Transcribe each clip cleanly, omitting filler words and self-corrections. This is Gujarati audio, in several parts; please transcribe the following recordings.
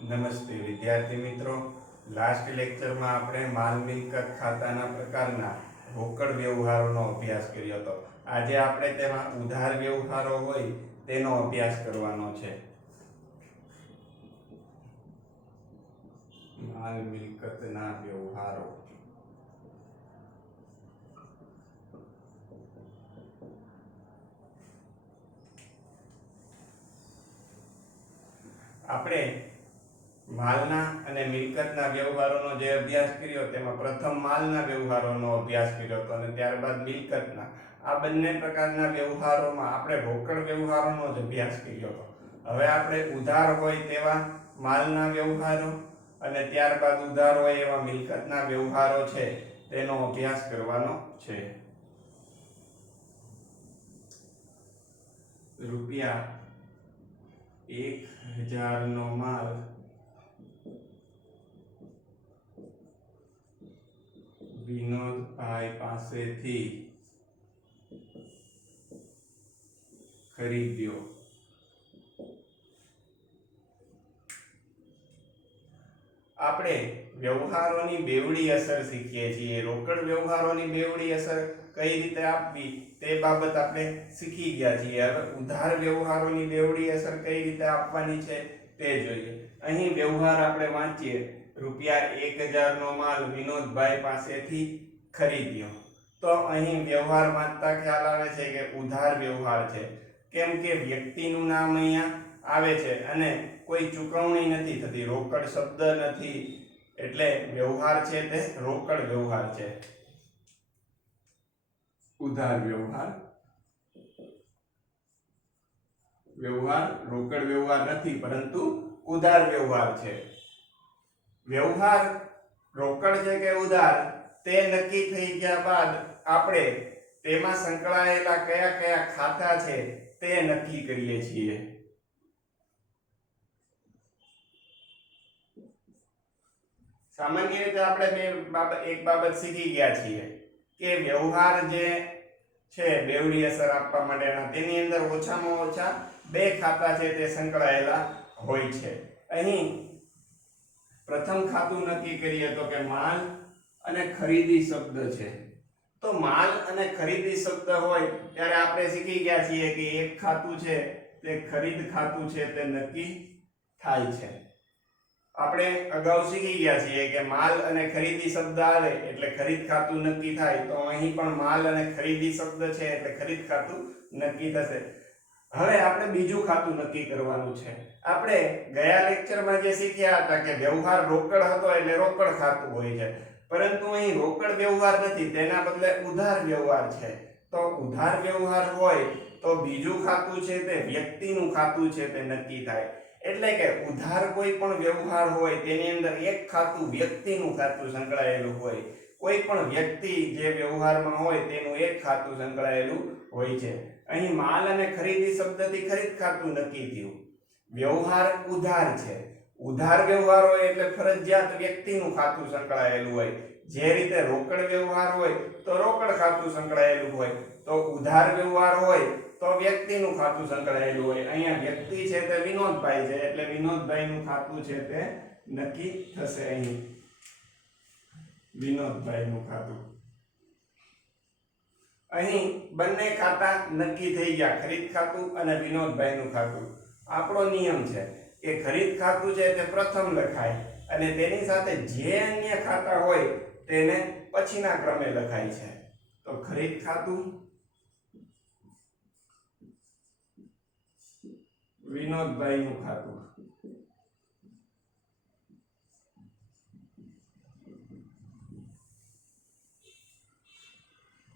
નમસ્તે વિદ્યાર્થી મિત્રો, લાસ્ટ લેક્ચરમાં આપણે માલ મિલકત ખાતાના પ્રકારના રોકડ વ્યવહારોનો અભ્યાસ કર્યો હતો. આજે આપણે તેમાં ઉધાર વ્યવહારો હોય તેનો અભ્યાસ કરવાનો છે. માલ મિલકતના વ્યવહારો. આપણે માલના અને મિલકતના વ્યવહારોનો જે અભ્યાસ કર્યો તેમાં પ્રથમ માલના વ્યવહારોનો અભ્યાસ કર્યો હતો અને ત્યારબાદ મિલકતના. આ બંને પ્રકારના વ્યવહારોમાં આપણે રોકડ વ્યવહારોનો જ અભ્યાસ કર્યો હતો. હવે આપણે ઉધાર હોય તેવા માલના વ્યવહારો અને ત્યારબાદ ઉધાર હોય એવા મિલકતના વ્યવહારો છે તેનો અભ્યાસ કરવાનો છે. રૂપિયા 1000 નો માલ વિનોદભાઈ પાસેથી ખરીદ્યો. આપણે વ્યવહારોની બેવડી અસર શીખીએ છીએ. રોકડ વ્યવહારોની બેવડી અસર કઈ રીતે આપવી તે બાબત આપણે શીખી ગયા છીએ. હવે ઉધાર વ્યવહારોની બેવડી અસર કઈ રીતે આપવાની છે તે જોઈએ. અહીં વ્યવહાર આપણે વાંચીએ, રૂપિયા 1000 નો માલ વિનોદભાઈ પાસેથી ખરીદ્યો. તો અહીં વ્યવહાર વાંચતા ખ્યાલ આવે છે કે ઉધાર વ્યવહાર છે, કેમ કે વ્યક્તિનું નામ અહીંયા આવે છે અને કોઈ ચૂકવણી નથી થતી, રોકડ શબ્દ નથી, એટલે વ્યવહાર છે તે રોકડ વ્યવહાર છે. ઉધાર વ્યવહાર રોકડ વ્યવહાર નથી, પરંતુ ઉધાર વ્યવહાર છે. વ્યવહાર રોકડ છે કે ઉધાર તે નક્કી થઈ ગયા બાદ આપણે તેમાં સંકળાયેલા કયા કયા ખાતા છે તે નક્કી કરીએ છીએ. સામાન્ય રીતે આપણે એક બાબત શીખી ગયા છીએ કે વ્યવહાર જે છે બેવડી અસર આપવા માટેના, તેની અંદર ઓછામાં ઓછા બે ખાતા છે તે સંકળાયેલા હોય છે. અહીં પ્રથમ ખાતું નક્કી કરીએ તો કે માલ અને ખરીદી શબ્દ છે. તો માલ અને ખરીદી શબ્દ હોય ત્યારે આપણે શીખી ગયા છીએ કે એક ખાતું છે તે ખરીદ ખાતું છે તે નક્કી થાય છે. આપણે અગાઉ શીખી ગયા છીએ કે માલ અને ખરીદી શબ્દ આવે એટલે ખરીદ ખાતું નક્કી થાય. તો અહીં પણ માલ અને ખરીદી શબ્દ છે એટલે ખરીદ ખાતું નક્કી થશે. હવે આપણે બીજું ખાતું નક્કી કરવાનું છે. આપણે ગયા લેક્ચરમાં જે શીખ્યા હતા કે વ્યવહાર રોકડ હતો એટલે રોકડ ખાતું હોય છે, પરંતુ અહીં રોકડ વ્યવહાર નથી, તેના બદલે ઉધાર વ્યવહાર છે. તો ઉધાર વ્યવહાર હોય તો બીજું ખાતું છે તે વ્યક્તિનું ખાતું છે તે નક્કી થાય. એટલે કે ઉધાર કોઈ પણ વ્યવહાર હોય તેની અંદર એક ખાતું વ્યક્તિનું ખાતું સંકળાયેલું હોય. કોઈ પણ વ્યક્તિ જે વ્યવહારમાં હોય તેનું એક ખાતું સંકળાયેલું હોય છે. અહીં માલ અને ખરીદી શબ્દથી ખરીદ ખાતું નક્કી થયું. વ્યવહાર ઉધાર છે. ઉધાર વ્યવહાર હોય એટલે ફરજિયાત વ્યક્તિનું ખાતું સંકળાયેલું હોય. જે રીતે રોકડ વ્યવહાર હોય તો રોકડ ખાતું સંકળાયેલું હોય, તો ઉધાર વ્યવહાર હોય તો વ્યક્તિનું ખાતું સંકળાયેલું હોય. અહીંયા વ્યક્તિ છે તે વિનોદભાઈ છે એટલે વિનોદભાઈનું ખાતું છે તે નક્કી થશે. અહીં વિનોદભાઈનું ખાતું. અહીં બંને ખાતા નક્કી થઈ ગયા, ખરીદ ખાતું અને વિનોદભાઈનું ખાતું. આપણો નિયમ છે કે ખરીદ ખાતું છે તે પ્રથમ લખાય અને તેની સાથે જે અન્ય ખાતા હોય તેને પછીના ક્રમે લખાય છે. તો ખરીદ ખાતું, વિનોદભાઈનું ખાતું.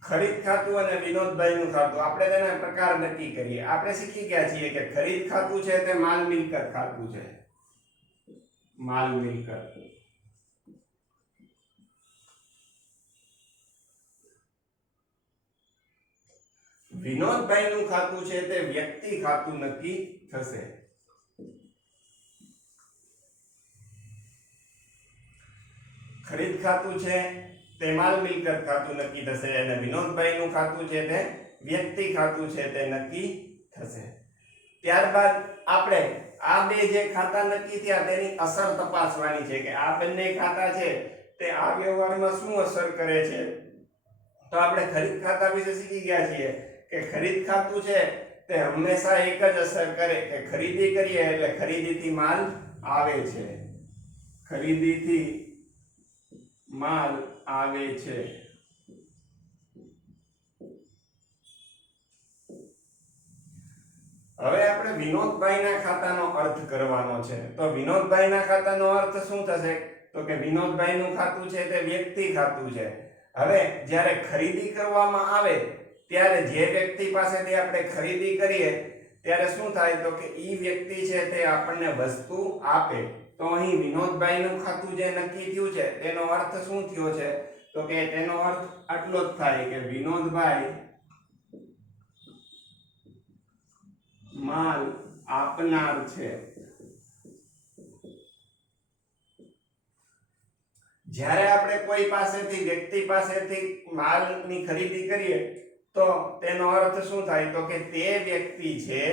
ખરીદ ખાતું અને વિનોદભાઈનું ખાતું આપણે તેના પ્રકાર નક્કી કરીએ. આપણે શીખી ગયા છીએ કે ખરીદ ખાતું છે તે માલ મિલકત ખાતું છે. માલ મિલકત. વિનોદભાઈનું ખાતું છે તે વ્યક્તિ ખાતું નક્કી થશે. ખરીદ ખાતું છે તે માલ મિલકત ખાતું નક્કી થશે અને વિનોદભાઈનું ખાતું છે તે વ્યક્તિ ખાતું છે તે નક્કી થશે. ત્યારબાદ આપણે આ બે જે ખાતા નક્કી થયા તેની અસર તપાસવાની છે કે આ બંને ખાતા છે તે આ વ્યવહારમાં શું અસર કરે છે. તો આપણે ખરીદ ખાતા વિશે શીખી ગયા છીએ કે ખરીદ ખાતું છે તે હંમેશા એક જ અસર કરે કે ખરીદી કરીએ એટલે ખરીદીથી માલ આવે છે. ખરીદીથી માલ આવે છે. હવે આપણે વિનોદભાઈના ખાતાનો અર્થ કરવાનો છે. તો વિનોદભાઈના ખાતાનો અર્થ શું થશે? તો કે વિનોદભાઈનું ખાતું છે તે વ્યક્તિ ખાતું છે. હવે જ્યારે ખરીદી કરવામાં આવે ત્યારે જે વ્યક્તિ પાસેથી આપણે ખરીદી કરીએ ત્યારે શું થાય? તો કે ઈ વ્યક્તિ છે તે આપણને વસ્તુ આપે. તો અહીં વિનોદભાઈનું ખાતું જે નક્કી થયું છે તેનો અર્થ શું થયો છે? તો કે તેનો અર્થ આટલો જ થાય કે વિનોદભાઈ માલ આપનાર છે. જ્યારે આપણે કોઈ પાસેથી વ્યક્તિ પાસેથી માલની ખરીદી કરીએ તો તેનો અર્થ શું થાય? તો કે તે વ્યક્તિ છે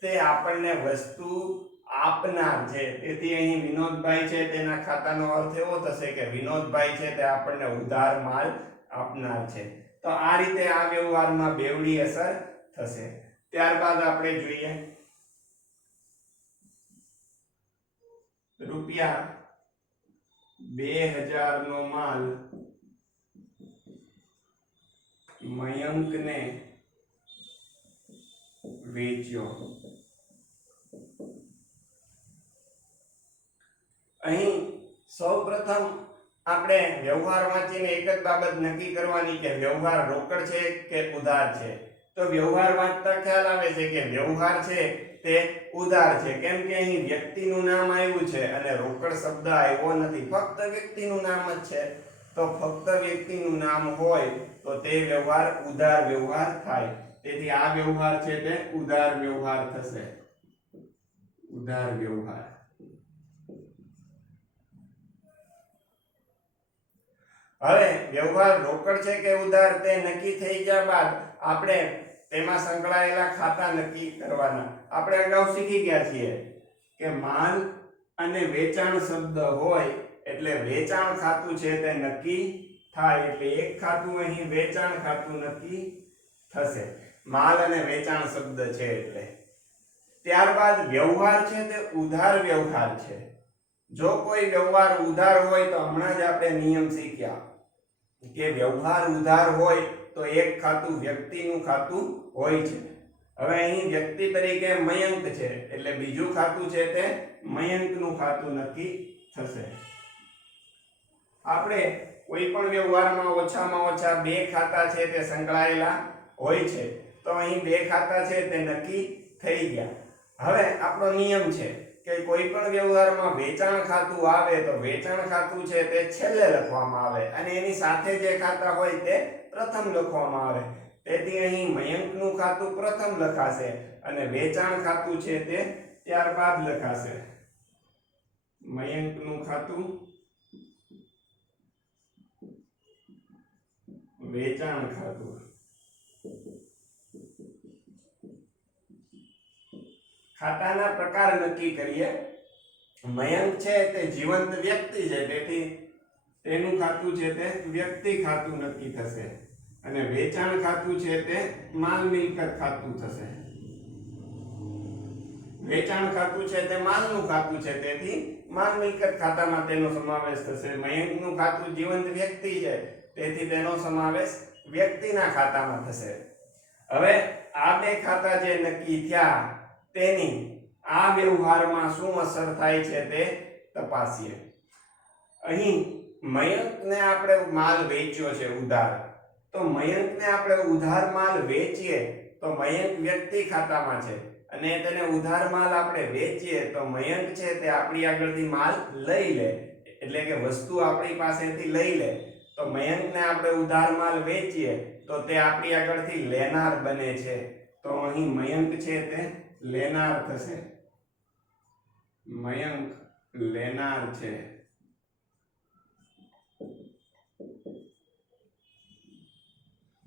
તે આપણને વસ્તુ આપનાર છે. તેથી અહીં વિનોદભાઈ છે તેના ખાતાનો અર્થ એવો થશે કે વિનોદભાઈ છે તે આપણને ઉધાર માલ આપનાર છે. તો આ રીતે આ વ્યવહારમાં બેવડી અસર થશે. ત્યારબાદ આપણે જોઈએ રૂપિયા 2000 નો માલ મયંકને વેચ્યો. અહીં સૌપ્રથમ આપણે વ્યવહાર વાંચીને એક જ બાબત નક્કી કરવાની કે વ્યવહાર રોકડ છે કે ઉધાર છે. તો વ્યવહાર વાંચતા ખ્યાલ આવે છે કે વ્યવહાર છે તે ઉધાર છે. કેમ કે અહીં વ્યક્તિનું નામ આવ્યું છે અને રોકડ શબ્દ આવ્યો નથી, ફક્ત વ્યક્તિનું નામ જ છે. તો ફક્ત વ્યક્તિનું નામ હોય તો તે વ્યવહાર ઉધાર વ્યવહાર થાય. તેથી આ વ્યવહાર છે તે ઉધાર વ્યવહાર થશે. ઉધાર વ્યવહાર. હવે વ્યવહાર રોકડ છે કે ઉધાર તે નક્કી થઈ ગયા બાદ આપણે તેમાં સંકળાયેલા ખાતા નક્કી કરવાના. આપણે અગાઉ શીખી ગયા છીએ કે માલ અને વેચાણ શબ્દ હોય એટલે વેચાણ ખાતું છે તે નક્કી થાય. એટલે એક ખાતું અહીં વેચાણ ખાતું નક્કી થશે. માલ અને વેચાણ શબ્દ છે એટલે. ત્યારબાદ વ્યવહાર છે તે ઉધાર વ્યવહાર છે. જો કોઈ વ્યવહાર ઉધાર હોય તો હમણાં જ આપણે નિયમ શીખ્યા કે વ્યવહાર ઉધાર હોય તો એક ખાતું વ્યક્તિનું ખાતું હોય છે. હવે અહીં વ્યક્તિ તરીકે મયંક છે એટલે બીજું ખાતું છે તે મયંકનું ખાતું નક્કી થશે. આપણે કોઈ પણ વ્યવહારમાં ઓછામાં ઓછા બે ખાતા છે તે સંકળાયેલા હોય છે. તો અહીં બે ખાતા છે તે નક્કી થઈ ગયા. હવે આપણો નિયમ છે કે કોઈ પણ વ્યવહારમાં વેચાણ ખાતું આવે તો વેચાણ ખાતું છે તે છેલ્લે લખવામાં આવે અને એની સાથે જે ખાતા હોય તે પ્રથમ લખવામાં આવે. તેથી અહીં મયંકનું ખાતું પ્રથમ લખાશે અને વેચાણ ખાતું છે તે ત્યારબાદ લખાશે. મયંકનું ખાતું, વેચાણ ખાતું. ખાતાના પ્રકાર નક્કી કરીએ. મયંક છે તે જીવંત વ્યક્તિ છે તેથી તેનું ખાતું છે તે વ્યક્તિ ખાતું નક્કી થશે અને વેચાણ ખાતું છે તે માલ મિલકત ખાતું થશે. વેચાણ ખાતું છે તે માલનું ખાતું છે તેથી માલ મિલકત ખાતામાં તેનો સમાવેશ થશે. મયંકનું ખાતું જીવંત વ્યક્તિ છે તેથી તેનો સમાવેશ વ્યક્તિના ખાતામાં થશે. હવે આ બે ખાતા જે નક્કી થયા તેની આ વ્યવહારમાં શું અસર થાય છે તે તપાસીએ. અહીં મયંકને આપણે માલ વેચ્યો છે ઉધાર. તો મયંકને આપણે ઉધાર માલ વેચીએ તો મયંક વ્યક્તિ ખાતામાં છે અને તેને ઉધાર માલ આપણે વેચીએ તો મયંક છે તે આપણી આગળથી માલ લઈ લે એટલે કે વસ્તુ આપણી પાસેથી લઈ લે. તો મયંકને આપણે ઉધાર માલ વેચીએ તો તે આપણી આગળથી લેનાર બને છે. તો અહીં મયંક છે તે લેનાર થશે. મયંક લેનાર છે.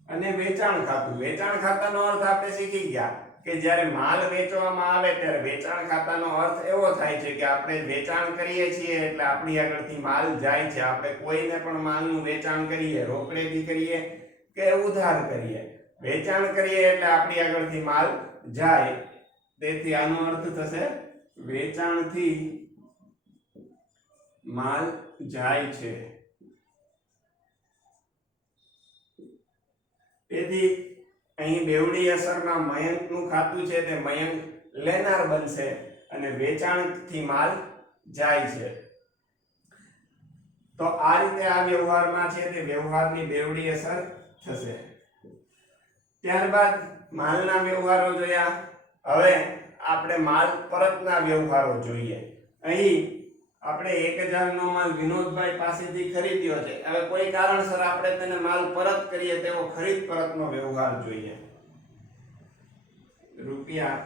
અને વેચાણ ખાતું, વેચાણ ખાતાનો અર્થ આપણે શીખી ગયા કે જ્યારે માલ વેચવામાં આવે ત્યારે વેચાણ ખાતાનો અર્થ એવો થાય છે કે આપણે વેચાણ કરીએ છીએ એટલે આપણી આગળથી માલ જાય છે. આપણે કોઈને પણ માલનું વેચાણ કરીએ, રોકડેથી કરીએ કે ઉધાર કરીએ, વેચાણ કરીએ એટલે આપણી આગળથી માલ જાય. તેથી આનો અર્થ થશે વેચાણથી માલ જાય છે. તેથી અહીં બેવડી અસરના મયંકનું ખાતું છે તે મયંક લેનાર બનશે અને વેચાણથી માલ જાય છે. તો આ રીતે આ વ્યવહારમાં છે તે વ્યવહારની બેવડી અસર થશે. ત્યારબાદ માલના વ્યવહારો જોયા. હવે આપણે માલ પરતના વ્યવહારો જોઈએ. અહીં આપણે 1000 નો માલ વિનોદભાઈ પાસેથી ખરીદ્યો છે. હવે કોઈ કારણસર આપણે તેને માલ પરત કરીએ તેવો ખરીદ પરતનો વ્યવહાર જોઈએ. રૂપિયા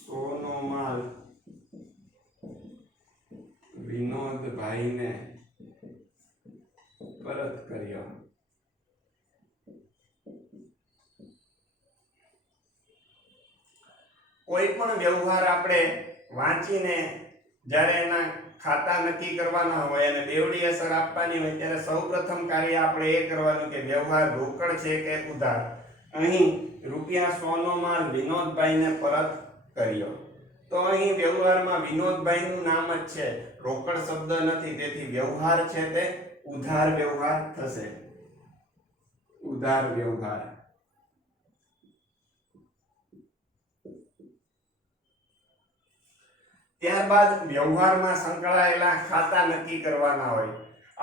100 નો માલ વિનોદભાઈને પરત કર્યો. કોઈ પણ વ્યવહાર આપણે વાંચીને જ્યારે એના ખાતા નક્કી કરવાના હોય અને બેવડી અસર આપવાની હોય ત્યારે સૌપ્રથમ કાર્ય આપણે એ કરવાનું કે વ્યવહાર રોકડ છે કે ઉધાર. અહીં રૂપિયા 100 નો માલ વિનોદભાઈને પરત કર્યો. તો અહીં વ્યવહારમાં વિનોદભાઈનું નામ જ છે, રોકડ શબ્દ નથી. તેથી વ્યવહાર છે તે ઉધાર વ્યવહાર થશે. ઉધાર વ્યવહાર. ત્યારબાદ વ્યવહારમાં સંકળાયેલા ખાતા નક્કી કરવાના હોય.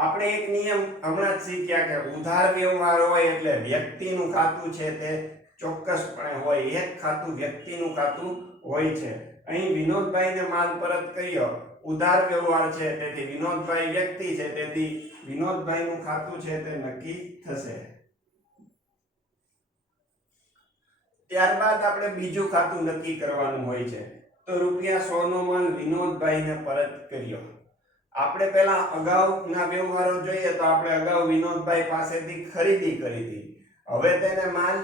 આપણે એક નિયમ હમણાં જ શીખ્યા કે ઉધાર વ્યવહાર હોય એટલે વ્યક્તિનું ખાતું છે તે ચોક્કસપણે હોય. એક ખાતું વ્યક્તિનું ખાતું હોય છે. અહીં વિનોદભાઈને માલ પરત કર્યો, ઉધાર વ્યવહાર છે, તેથી વિનોદભાઈ વ્યક્તિ છે, તેથી વિનોદભાઈનું ખાતું છે તે નક્કી થશે. ત્યારબાદ આપણે બીજું ખાતું નક્કી કરવાનું હોય છે. તો રૂપિયા 100 નો માલ વિનોદભાઈને પરત કર્યો. આપણે પહેલા અગાઉના વ્યવહારો જોઈએ તો આપણે અગાઉ વિનોદભાઈ પાસેથી ખરીદી કરી હતી. હવે તેને માલ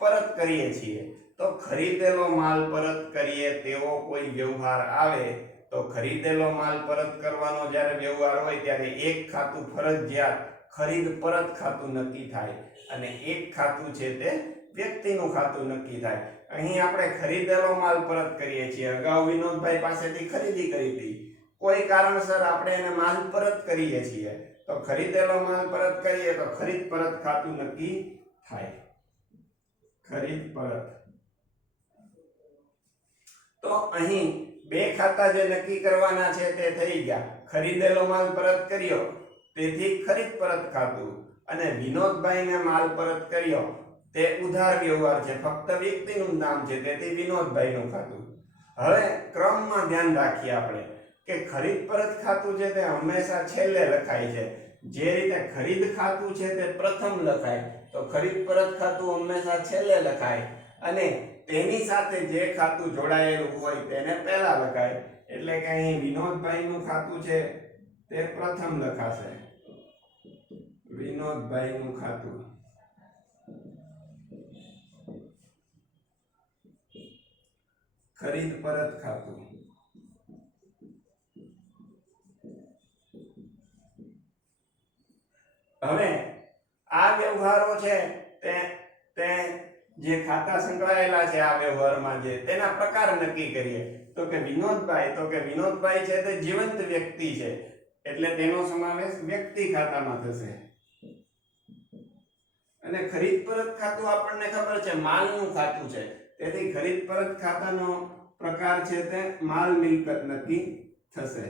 પરત કરીએ છીએ. તો ખરીદેલો માલ પરત કરીએ તેવો કોઈ વ્યવહાર આવે તો ખરીદેલો માલ પરત કરવાનો જ્યારે વ્યવહાર હોય ત્યારે એક ખાતું ફરજિયાત ખરીદ પરત ખાતું નક્કી થાય અને એક ખાતું છે તે વ્યક્તિનું ખાતું નક્કી થાય. અહીં આપણે ખરીદેલો માલ પરત કરીએ છીએ. અગાઉ વિનોદભાઈ પાસેથી ખરીદી કરી હતી, કોઈ કારણસર આપણે એને માલ પરત કરીએ છીએ. તો ખરીદેલો માલ પરત કરીએ તો ખરીદ પરત ખાતું નક્કી થાય. ખરીદ પરત. તો અહીં બે ખાતા જે નક્કી કરવાના છે તે થઈ ગયા. ખરીદેલો માલ પરત કર્યો તેથી ખરીદ પરત ખાતું અને વિનોદભાઈને માલ પરત કર્યો તે ઉધાર વ્યવહાર છે, ફક્ત વ્યક્તિનું નામ છે, તેથી વિનોદભાઈનું ખાતું. હવે ક્રમમાં ધ્યાન રાખીએ આપણે કે ખરીદ પરત ખાતું છે તે હંમેશા છેલ્લે લખાય છે. જે રીતે ખરીદ ખાતું છે તે પ્રથમ લખાય તો ખરીદ પરત ખાતું હંમેશા છેલ્લે લખાય અને તેની સાથે જે ખાતું જોડાયેલું હોય તેને પહેલા લખાય. એટલે કે અહીં વિનોદભાઈનું ખાતું છે તે પ્રથમ લખાશે. વિનોદભાઈનું ખાતું. ખરીદ પરત ખાતું. હવે આ વ્યવહારો છે તે જે ખાતા સંકળાયેલા છે આ વ્યવહારમાં જે તેના પ્રકાર નક્કી કરીએ. તો કે વિનોદભાઈ છે તે જીવંત વ્યક્તિ છે એટલે તેનો સમાવેશ વ્યક્તિ ખાતામાં થશે. અને ખરીદ પરત ખાતું આપણને ખબર છે માલનું ખાતું છે, તેથી ખરીદ પરત ખાતાનો પ્રકાર છે તે માલ મિલકત નક્કી થશે.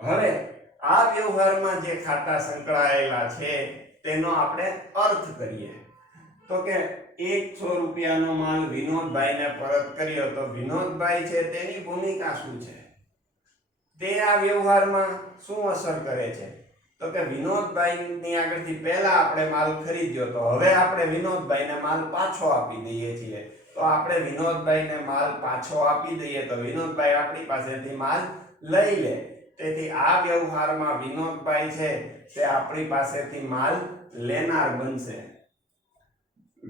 હવે આ વ્યવહારમાં જે ખાતા સંકળાયેલા છે તેનો આપણે અર્થ કરીએ. તો કે 100 રૂપિયાનો માલ વિનોદભાઈને પરત કર્યો તો વિનોદભાઈ છે તેની ભૂમિકા શું છે, તે આ વ્યવહારમાં શું અસર કરે છે? તો કે વિનોદભાઈની આગળથી પહેલા આપણે માલ ખરીદ્યો તો હવે આપણે વિનોદભાઈને માલ પાછો આપી દઈએ છીએ. તો આપણે વિનોદભાઈને માલ પાછો આપી દઈએ તો વિનોદભાઈ આપણી પાસેથી માલ લઈ લે. તેથી આ વ્યવહારમાં વિનોદભાઈ છે તે આપણી પાસેથી માલ લેનાર બનશે.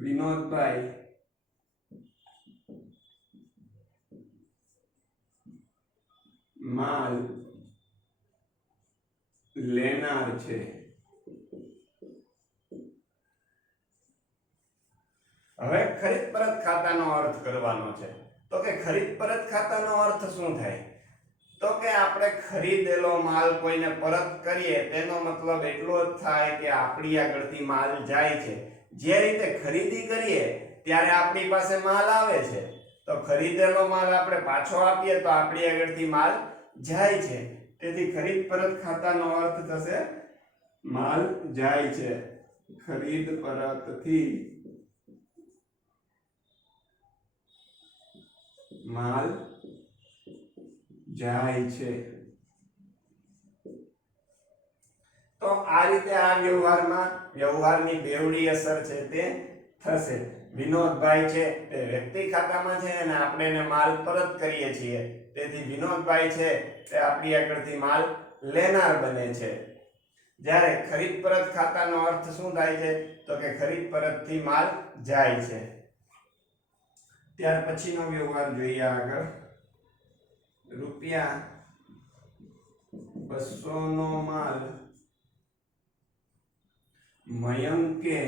વિનોદભાઈ માલ લેનાર છે। હવે ખરીદ પરત ખાતાનો અર્થ કરવાનો છે। તો કે ખરીદ પરત ખાતાનો અર્થ શું થાય? તો કે આપણે ખરીદેલો માલ કોઈને પરત કરીએ તેનો મતલબ એટલો જ થાય કે આપણી આગળથી માલ જાય છે। જે રીતે ખરીદી કરીએ ત્યારે આપણી પાસે માલ આવે છે, તો ખરીદેલો માલ આપણે પાછો આપીએ તો આપણી આગળથી માલ જાય છે। તેથી ખરીદ પરત ખાતાનો અર્થ થશે માલ જાય છે। ખરીદ પરતથી માલ જાય છે। તો આ રીતે આ વ્યવહારની બેવડી અસર છે તે થશે। વિનોદભાઈ છે તે વ્યક્તિ ખાતામાં છે અને આપણે એને માલ પરત કરીએ છીએ, તેથી વિનોદભાઈ છે તે આપણી આગળથી માલ લેનાર બને છે। જ્યારે ખરીદ પરત ખાતાનો અર્થ શું થાય છે? તો કે ખરીદ પરતથી માલ જાય છે। ત્યાર પછીનો વ્યવહાર જોઈએ આગળ। ₹200 નો માલ મયંકે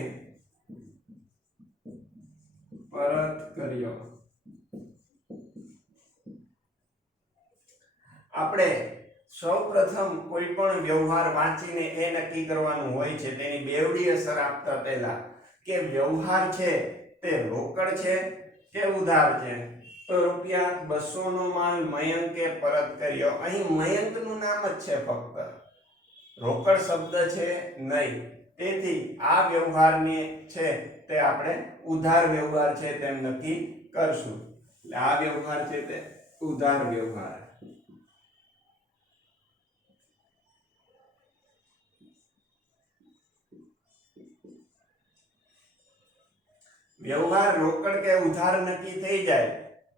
પરત કર્યો। આપણે સૌપ્રથમ કોઈ પણ વ્યવહાર વાંચીને એ નક્કી કરવાનું હોય છે તેની બેવડી અસર આપતા પહેલા કે વ્યવહાર છે તે રોકડ છે કે ઉધાર છે। તો ₹200 નો માલ મયંકે પરત કર્યો। અહીં મયંકનું નામ જ છે, ફક્ત રોકડ શબ્દ છે નહીં, તેથી આ વ્યવહારને છે તે આપણે ઉધાર વ્યવહાર છે તેમ નક્કી કરશું। એટલે આ વ્યવહાર છે તે ઉધાર વ્યવહાર। વ્યવહાર રોકડ કે ઉધાર નક્કી થઈ જાય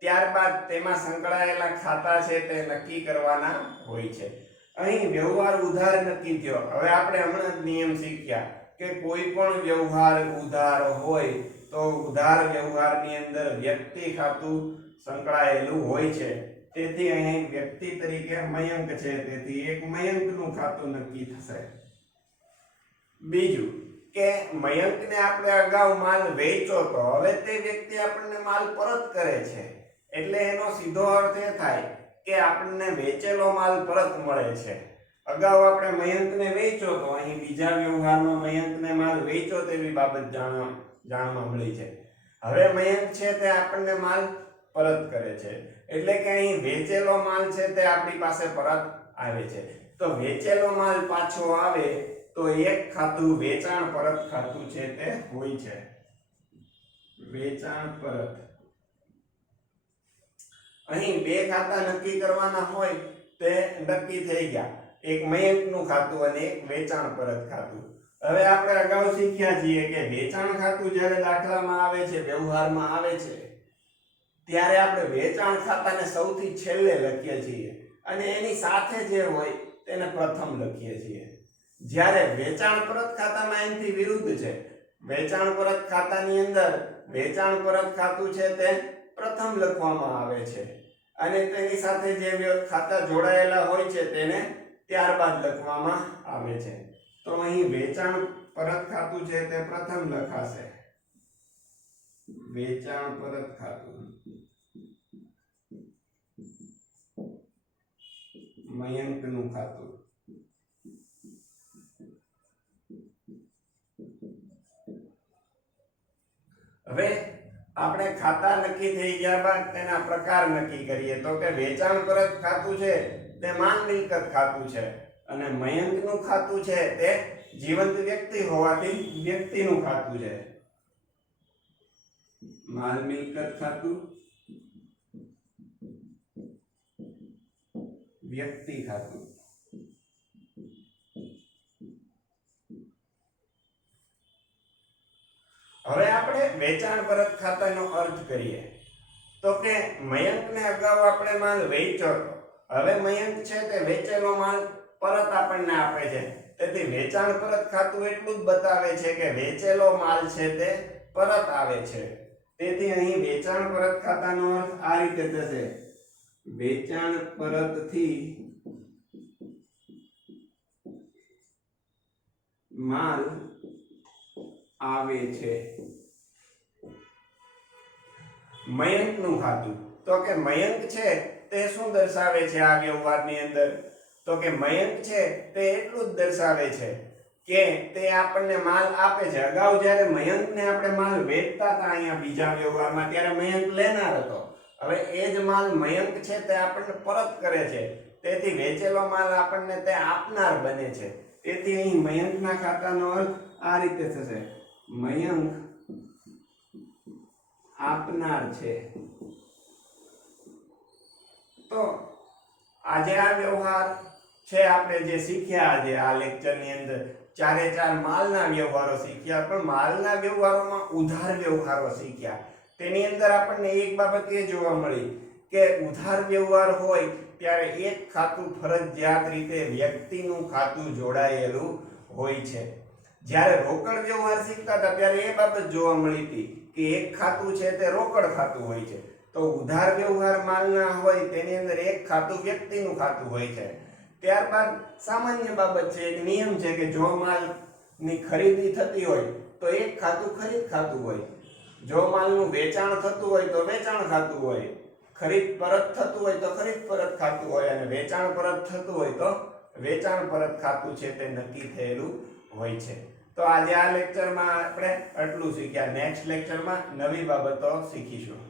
ત્યારબાદ તેમાં સંકળાયેલા ખાતા છે તે નક્કી કરવાના હોય છે। અહીં વ્યવહાર ઉધાર નક્કી થયો। હવે આપણે હમણાં જ નિયમ શીખ્યા કે કોઈ પણ વ્યવહાર ઉધાર હોય તો ઉધાર વ્યવહારની અંદર વ્યક્તિ ખાતું સંકળાયેલું હોય છે। તેથી અહીં વ્યક્તિ તરીકે મયંક છે, તેથી એક મયંકનું ખાતું નક્કી થશે। બીજું કે મયંકને આપણે અગાઉ માલ વેચ્યો તો હવે તે વ્યક્તિ આપણને માલ પરત કરે છે, એટલે એનો સીધો અર્થ એ થાય કે આપણને વેચેલો માલ પરત મળે છે। અગાઉ આપણે મયંકને વેચ્યો તો અહીં બીજા વ્યવહારમાં મયંકને માલ વેચ્યો તેવી બાબત જાણવા મળી છે। હવે મયંક છે તે આપણને માલ પરત કરે છે, એટલે કે અહીં વેચેલો માલ છે તે આપણી પાસે પરત આવે છે। તો વેચેલો માલ પાછો આવે તો એક ખાતું વેચાણ પરત ખાતું છે તે હોય છે। વેચાણ પરત અહીં બે ખાતા નક્કી કરવાના હોય તે નક્કી થઈ ગયા, એક મયંકનું ખાતું અને એક વેચાણ પરત ખાતું। હવે આપણે અગાઉ શીખ્યા છીએ કે વેચાણ ખાતું જ્યારે દાખલામાં આવે છે, વ્યવહારમાં આવે છે, ત્યારે આપણે વેચાણ ખાતાને સૌથી છેલ્લે લખીએ છીએ અને એની સાથે જે હોય તેને પ્રથમ લખીએ છીએ। જ્યારે વેચાણ પરત ખાતામાં એનાથી વિરુદ્ધ છે। વેચાણ પરત ખાતાની અંદર વેચાણ પરત ખાતું છે તે પ્રથમ લખવામાં આવે છે અને તેની સાથે જે ખાતા જોડાયેલા હોય છે તેને ત્યારબાદ લખવામાં આવે છે। તો અહીં વેચાણ પરત ખાતું છે તે પ્રથમ લખાશે, વેચાણ પરત ખાતું મયંકનું ખાતું। હવે આપણે ખાતા નક્કી થઈ ગયા બાદ તેના પ્રકાર નક્કી કરીએ। તો કે વેચાણ પરત ખાતું છે તે માલ મિલકત ખાતું છે અને મયંકનું ખાતું છે તે જીવંત વ્યક્તિ હોવાથી વ્યક્તિનું ખાતું છે। માલ મિલકત ખાતું, વ્યક્તિ ખાતું। હવે આપણે વેચાણ પરત ખાતાનો અર્થ કરીએ। તો કે મયંકને અગાઉ આપણે માલ વેચ્યો, હવે મયંક છે તે વેચેલો માલ પરત આપણને આપે છે, તેથી વેચાણ પરત ખાતું એટલું જ બતાવે છે કે વેચેલો માલ છે તે પરત આવે છે. તેથી અહીં વેચાણ પરત ખાતાનો અર્થ આ રીતે થશે. વેચાણ પરતથી માલ આવે છે. મયંકનું ખાતું, તો કે મયંક છે તે શું દર્શાવે છે આ વ્યવહારની અંદર? તો કે મયંક છે તે એટલું જ દર્શાવે છે કે તે આપણને માલ આપે છે. અગાઉ જ્યારે મયંકને આપણે માલ વેચતા હતા અહીંયા બીજા વ્યવહારમાં, ત્યારે મયંક લેનાર હતો. હવે એ જ માલ મયંક છે તે આપણને પરત કરે છે. તેથી વેચેલો માલ આપણને તે આપનાર બને છે. તેથી અહીં મયંકના ખાતાનો અર્થ આ રીતે થશે. મયંક આપનાર છે. તો આજે આ વ્યવહાર છે આપણે જે શીખ્યા આજે આ લેક્ચરની અંદર, ચારે ચાર માલના વ્યવહારો શીખ્યા. પણ માલના વ્યવહારોમાં ઉધાર વ્યવહારો શીખ્યા. તેની અંદર આપણને એક બાબત એ જોવા મળી કે ઉધાર વ્યવહાર હોય ત્યારે એક ખાતું ફરજિયાત રીતે વ્યક્તિનું ખાતું જોડાયેલું હોય છે. જ્યારે રોકડ વ્યવહાર શીખતા હતા ત્યારે એ બાબત જોવા મળી હતી કે એક ખાતું છે તે રોકડ ખાતું હોય છે. તો ઉધાર વ્યવહાર માલના હોય તેની અંદર એક ખાતું વ્યક્તિનું ખાતું હોય છે. ત્યારબાદ સામાન્ય બાબત છે, એક નિયમ છે કે જો માલની ખરીદી થતી હોય તો એક ખાતું ખરીદ ખાતું હોય, જો માલનું વેચાણ થતું હોય તો વેચાણ ખાતું હોય, ખરીદ પરત થતું હોય તો ખરીદ પરત ખાતું હોય, અને વેચાણ પરત થતું હોય તો વેચાણ પરત ખાતું છે તે નક્કી થયેલું હોય છે. તો આજે આ લેક્ચરમાં આપણે આટલું શીખ્યા. નેક્સ્ટ લેક્ચરમાં નવી બાબતો શીખીશું.